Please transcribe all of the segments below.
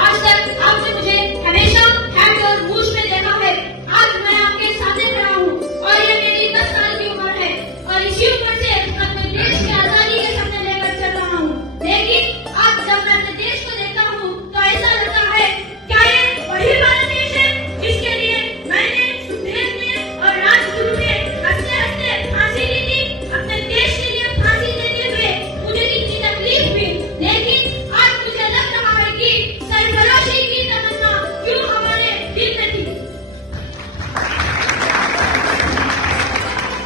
आज तक आपने मुझे हमेशा हैट और मूछ में देखा है। आज मैं आपके सामने खड़ा हूँ और ये मेरी 10 साल की उम्र है और इसी उम्र से अपने देश की आजादी के सपने लेकर चल रहा हूँ। लेकिन आज जब मैं अपने देश को देखता हूँ तो ऐसा लगता है क्या ये वही भारत देश है जिसके लिए मैंने सुखदेव में और राजगुरु में हंसते हंसते फांसी ली थी। अपने देश के लिए फांसी देते हुए मुझे कितनी तकलीफ हुई, लेकिन आज मुझे लग रहा है कि सरफरोशी की तमन्ना क्यों हमारे दिल में थी।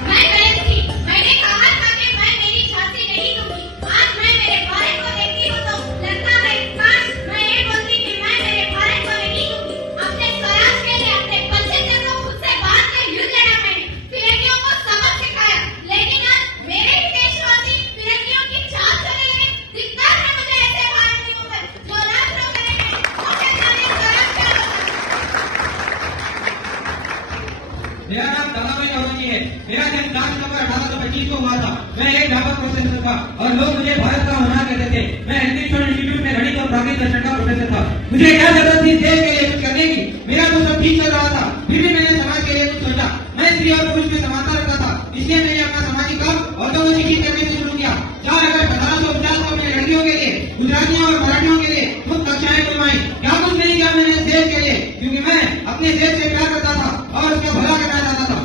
मैं गई थी, मैंने कहा था कि मैं मेरी झांसी नहीं दूंगी। आज मैं मेरे भारत को देखती हूँ तो लगता है काश मैं ये बोलती कि मैं मेरे भारत को नहीं दूंगी। अपने स्वराज के लिए अपने बच्चे को खुद से बांध कर युद्ध लड़ा मैंने, फिरंगियों को सबक सिखाया। लेकिन आज मेरे ही देशवासी फिरंगियों की चाल चले गए। धिक्कार है मुझे ऐसे भारतीयों पर जो राष्ट्र करेंगे उनके सामने स्वराज क्या मेरा नाम दादाभाई नौरोजी है। मेरा जन्म 4 सितंबर 1825 को हुआ था। मैं एक व्यापक प्रोफेसर था और लोग मुझे भारत का होना कहते थे। मैं एंग्लिश इंस्टीट्यूट में गणित और प्राकृतिक दर्शन का प्रोफेसर था। मुझे क्या जरूरत थी देश के लिए कुछ करने की? मेरा तो सब ठीक चल रहा था, फिर भी मैंने समाज के लिए कुछ सोचा। मैं स्त्री और पुरुष में समानता रखता था, इसलिए मैंने अपना सामाजिक काम औद्योगिक करने से शुरू किया। 4 अगस्त 1850 को अपने लड़कियों के लिए, गुजरातियों और मराठियों के लिए मुफ्त कक्षाएं खुलवाई। क्या कुछ नहीं किया मैंने देश के लिए, क्योंकि मैं अपने देश से प्यार करता था और उसका भला करना चाहता था।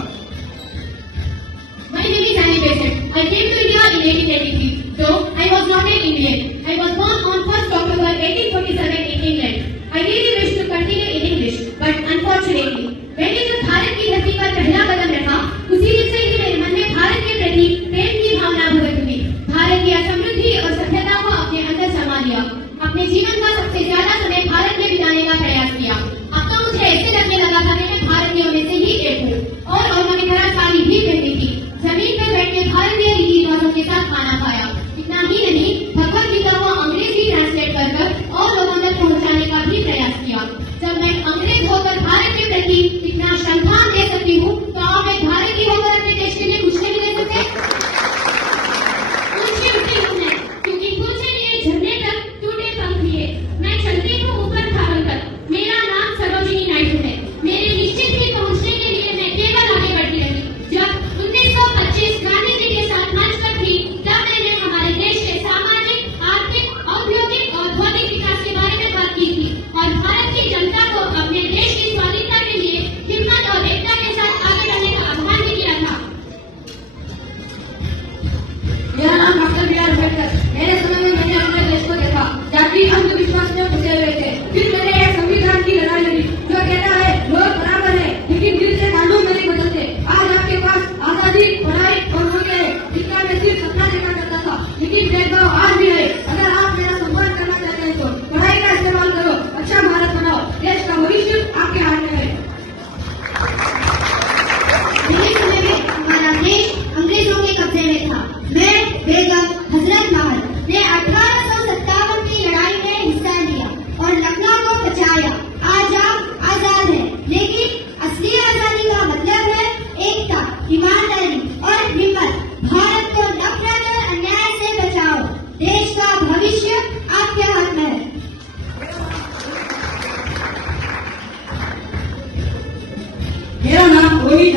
My name is Annie Besant. I came to India in 1883, though I was not an Indian. I was born on 1st October 1847 in England. I really wish to continue in English, but unfortunately, मैंने जब भारत की धरती पर पहला कदम रखा, उसी दिन से ही मेरे मन में भारत के प्रति प्रेम की भावना भुगत हुई। भारत की समृद्धि और सभ्यता को अपने अंदर समा लिया। अपने जीवन का सबसे ज्यादा समय भारत में बिताने का प्रयास किया। अब तो मुझे ऐसे लगने लगा था कि मैं भारतीयों में से ही एक हूँ और उन्होंने मेरा साड़ी भी पहनी थी। जमीन पर बैठ के भारतीय रीति रिवाजों के साथ खाना खाया। इतना ही नहीं, भगवत गीता को अंग्रेजी ट्रांसलेट कर और लोगों तक पहुंचाने का भी प्रयास किया। जब मैं अंग्रेज होकर भारत के प्रति इतना श्रद्धांजलि दे सकती हूँ, तो आप मैं भारतीय होकर अपने देश के लिए कुछ नहीं दे सकते? ऊंची उठती हूँ मैं, क्योंकि ऊंचे लिए झंडे तक टूटे पंख लिए। मैं चलती हूँ ऊपर धारण कर। मेरा नाम सरोजिनी नायडू है। मेरे निश्चित ही पहुंचने के लिए मैं केवल आगे बढ़ती रही। जब 1925 गांधी जी के साथ मंच पर थी, तब मैंने हमारे देश के सामाजिक, आर्थिक, औद्योगिक और भौतिक विकास के बारे में बात की थी और भारत की जनता को अपने देश की स्वाधीनता के लिए हिम्मत और एकता के साथ आगे बढ़ने का आह्वान भी किया था। मेरा नाम डॉक्टर बी आर अम्बेडकर। मेरे समय में मैंने अपने देश को देखा, जाति अंधविश्वास में घुसे हुए थे। फिर मैंने एक संविधान की लड़ाई लड़ी जो कहता है लोग बराबर है, लेकिन दिल से कानून नहीं बदलते। आज आपके पास आजादी, पढ़ाई और मौके है, जिसका मैं सिर्फ सपना देखा करता था, लेकिन भेदभाव आज भी है। अगर आप मेरा सम्मान करना चाहते हैं तो पढ़ाई का इस्तेमाल करो, अच्छा भारत बनाओ। देश का भविष्य आपके हाथ में है। मेरे समय में हमारा देश अंग्रेजों के कब्जे में था। मैं बेगम हजरत महल ने 1857 की लड़ाई में हिस्सा लिया और लखनऊ को बचाया। आज आप आजाद हैं, लेकिन असली आजादी का मतलब है एकता, ईमानदारी और हिम्मत। भारत को नफरत और अन्याय से बचाओ। देश का भविष्य आपके हाथ में है। मेरा नाम गोविंद